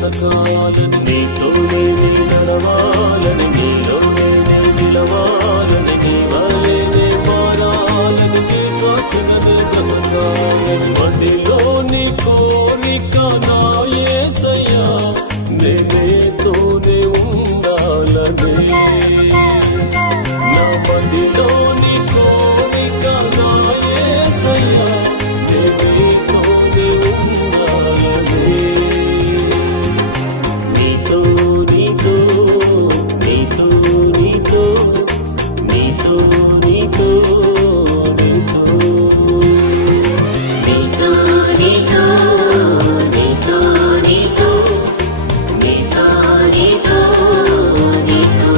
బ్రతకాలని నీతోనే నడవాలని నీలోనే నిలవాలని నీ వలెనే మారాలని నీ సాక్షిగానే బ్రతకాలని మదిలోని కోరిక నా యేసయ్యా నీతోనే ఉండాలని నా మదిలోని కోరిక నా యేసయ్యా నీతోనే ఉండాలని నీతో నీతో నీతో నీతో నీతో నీతో నీతో నీతో నీతో నీతో నీతో నీతో నీతో నీతో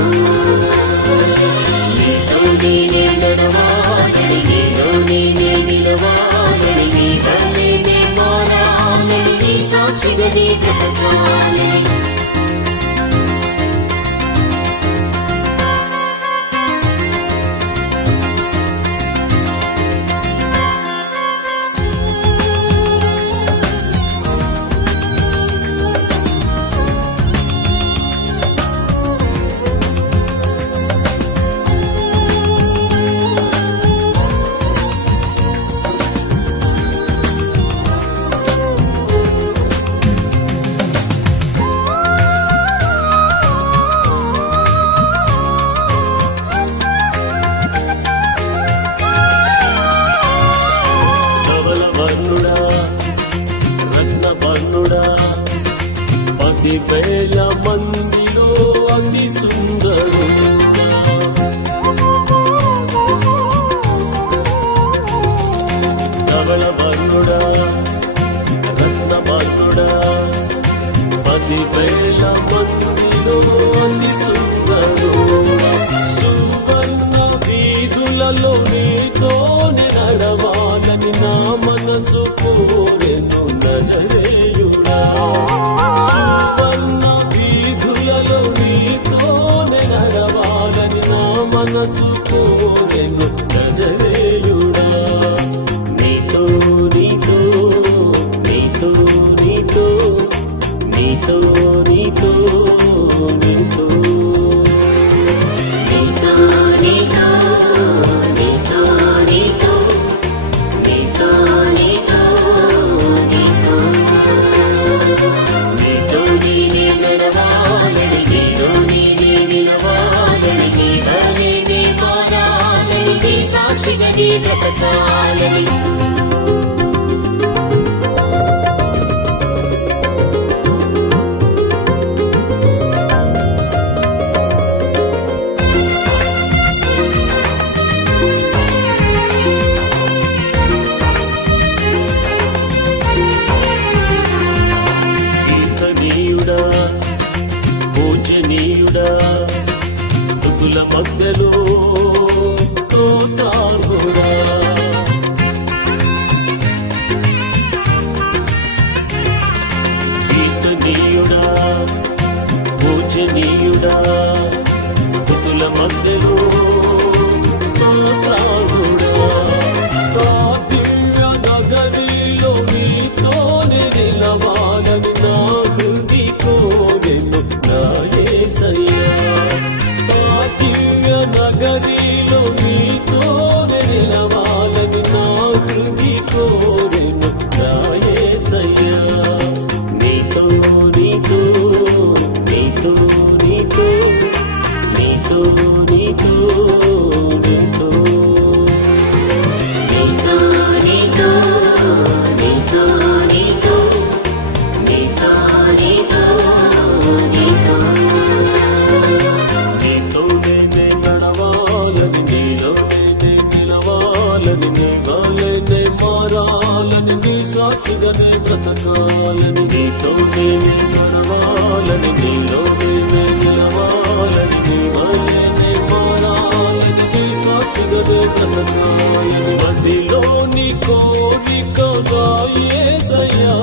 నీతో నేనే నడవాలని నీలో నేనే నిలవాలని నీ వలెనే మారాలని నీ సాక్షిగానే బ్రతకాలని వర్ణుడా రత్నవర్ణుడా 10,000 మందిలో అతి సుందరుడా ధవళ వర్ణుడా రత్నవర్ణుడా 10,000 మందిలో అతి సుందరుడా సువర్ణ వీధులలో నీతోనే నడవాలని నా మనసు కోరెను నజరేయుడా సువర్ణ వీధులలో నీతోనే నడవాలని నా మనసు కోరెను నజరేయుడా నీతో నీతో నీతో నీతో నీతో నీతో నీతో నీతో నీతో నీతో నీతో నీతో నీతో నీతో నేనే నడవాలని నీలో నేనే నిలవాలని నీ వలెనే మారాలని నీ సాక్షిగానే బ్రతకాలని పూజనీయుడా స్తుతుల మధ్యలో స్తోత్రార్హుడా కీర్తనీయుడా పూజనీయుడా స్తుతుల మధ్యలో స్తోత్రార్హుడా దివ్య నగరిలో నీతోనే నిలవాలని నా హృది కోరెను నా యేసయ్యా దివ్య నగరిలో నీతోనే నిలవాలని నా హృది కోరెను నా యేసయ్యా నీతో నీతో నీతో నీతో నీతో నీతో నీతో నీతో నీతో నీతో నీతో నీతో నీతో నీతో నీతో నేనే నడవాలని నీలో నేనే నిలవాలని నీ వలెనే మారాలని నీ సాక్షిగానే బ్రతకాలని నీతో నేనే నడవాలని నీలో నేనే నిలవాలని నీ వలెనే మారాలని నీ సాక్షిగానే బ్రతకాలని మదిలోని కోరిక నా యేసయ్యా